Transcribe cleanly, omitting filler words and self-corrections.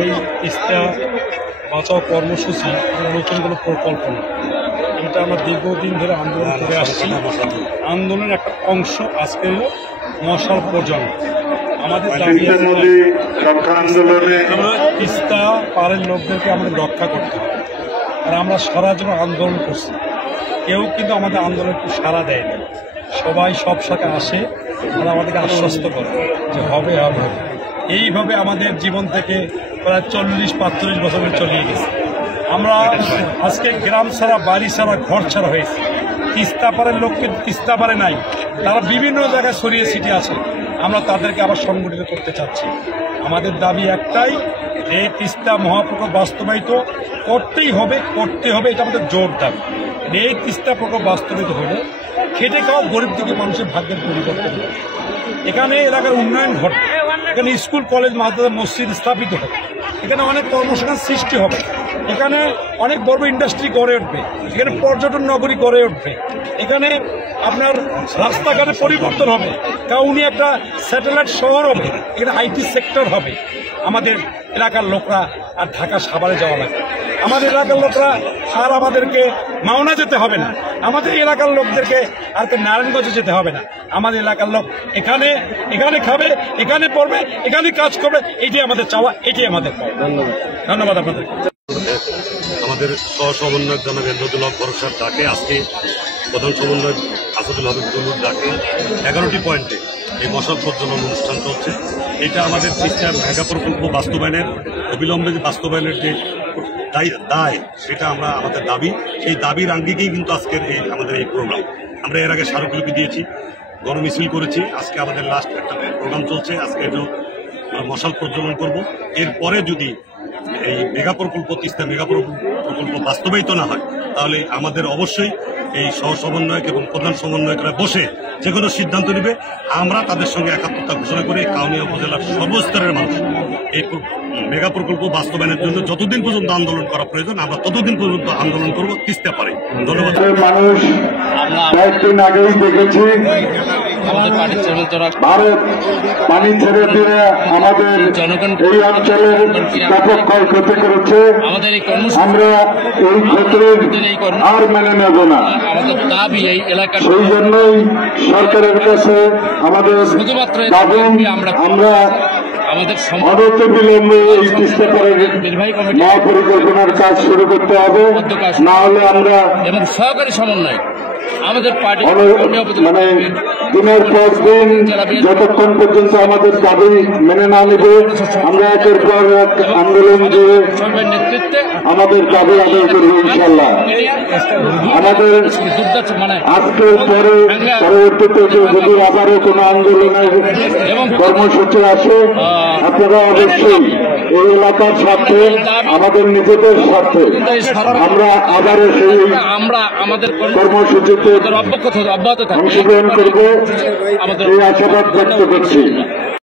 এই তিস্তা বাঁচাও কর্মসূচি নতুন কোনো প্রকল্প না, এটা আমরা দীর্ঘদিন ধরে আন্দোলন করে আসছি। আন্দোলনের একটা অংশ আজকে হল মশাল পর্যন্ত। আমাদের দাবি তিস্তা পাড়ের লোকদেরকে আমাদের রক্ষা করতে হবে, আর আমরা সারা জন্য আন্দোলন করছি। কেউ কিন্তু আমাদের আন্দোলনকে সাড়া দেয়নি, সবাই সব সাথে আসে আর আমাদেরকে আশ্বস্ত করে যে হবে হবে। এইভাবে আমাদের জীবন থেকে প্রায় 40-45 বছর চলিয়ে গেছে। আমরা আজকে গ্রাম ছাড়া, বাড়ি ছাড়া, ঘর ছাড়া হয়েছে। তিস্তা পাড়ের লোক কিন্তু তিস্তা পারে নাই, তারা বিভিন্ন জায়গায় ছড়িয়ে ছিটিয়ে আছে। আমরা তাদেরকে আবার সংগঠিত করতে চাচ্ছি। আমাদের দাবি একটাই, এই তিস্তা মহাপ্রকল্প বাস্তবায়িত করতেই হবে, করতে হবে, এটা আমাদের জোর দাবি। এই তিস্তা প্রকল্প বাস্তবায়িত হলে খেটে খাওয়া গরিব থেকে মানুষের ভাগ্যের পরিবর্তন হবে। এখানে এলাকার উন্নয়ন ঘটবে, এখানে স্কুল, কলেজ, মাদ্রাসা, মসজিদ স্থাপিত হবে, এখানে অনেক কর্মসংস্থান সৃষ্টি হবে, এখানে অনেক বড় ইন্ডাস্ট্রি গড়ে উঠবে, এখানে পর্যটন নগরী গড়ে উঠবে, এখানে আপনার রাস্তাঘাটে পরিবর্তন হবে, কাউনি একটা স্যাটেলাইট শহর হবে, এখানে আইটি সেক্টর হবে। আমাদের এলাকার লোকরা আর ঢাকা সাভারে যাওয়া লাগবে, আমাদের এলাকার লোকরা আর আমাদেরকে মাওনা যেতে হবে না, আমাদের এলাকার লোকদেরকে আর নারায়ণগঞ্জে যেতে হবে না। আমাদের এলাকার লোক এখানে এখানে খাবে, এখানে পড়বে, এখানে কাজ করবে, এটাই আমাদের চাওয়া, এটাই আমাদের পাওয়া। ধন্যবাদ আপনাদের। আমাদের সহ-সমন্বয়ক জনাব এমদাদুল হক ভরসার ডাকে আজকে প্রধান সমন্বয়ক আসাদুল হাবিব দুলুর ডাকে 11টি পয়েন্টে এই মশাল প্রজ্বলন অনুষ্ঠান চলছে। এটা আমাদের তিস্তার মেগা প্রকল্প বাস্তবায়নের অবিলম্বে বাস্তবায়নের যে দায়, সেটা আমরা আমাদের দাবি, সেই দাবির আঙ্গিকেই কিন্তু আজকের আমাদের এই প্রোগ্রাম। আমরা এর আগে স্মারকলিপি দিয়েছি, গণমিছিল করেছি, আজকে আমাদের লাস্ট একটা প্রোগ্রাম চলছে। আজকে এটা মশাল প্রজ্বলন করব। এরপরে যদি এই মেগা প্রকল্প, তিস্তা মেগা প্রকল্প বাস্তবায়িত না হয়, তাহলে আমাদের অবশ্যই এই সহ-সমন্বয়ক এবং প্রধান সমন্বয়করা বসে যে কোনো সিদ্ধান্ত নেবে। আমরা তাদের সঙ্গে একাত্মতা ঘোষণা করে কাউনিয়া উপজেলার সর্বস্তরের মানুষ এই মেগা প্রকল্প বাস্তবায়নের জন্য যতদিন পর্যন্ত আন্দোলন করা প্রয়োজন, আমরা ততদিন পর্যন্ত আন্দোলন করব তিস্তা পারে। ধন্যবাদ। মানুষ কয়েকদিন আগেই দেখেছি ভারত পানি ছেড়ে দিয়ে আমাদের এই অঞ্চলের ব্যাপক ক্ষয়ক্ষতি করেছে। আমরা এই ক্ষতির আর মেনে নেব না। সেই জন্যই সরকারের কাছে আমাদের দাবি, আমরা অনতিবিলম্বে এই তিস্তা পাড়ের মহাপরিকল্পনার কাজ শুরু করতে হবে, না হলে আমরা সহকারী সমন্বয় আমাদের পার্টি মানে দিনের পর দিন যতক্ষণ পর্যন্ত আমাদের দাবি মেনে না নেবে, আমরা একের পর এক আন্দোলন দিয়ে আমাদের দাবি আদায় করব ইনশাল্লাহ। আমাদের আজকের পরে পরবর্তীতে যদি আবারও কোনো আন্দোলনের কর্মসূচি আসে, আপনারা অবশ্যই এই এলাকার স্বার্থে, আমাদের নিজেদের স্বার্থে আমরা আবারও সেই কর্মসূচিতে অংশগ্রহণ করব, এই আশাবাদ ব্যক্ত করছি।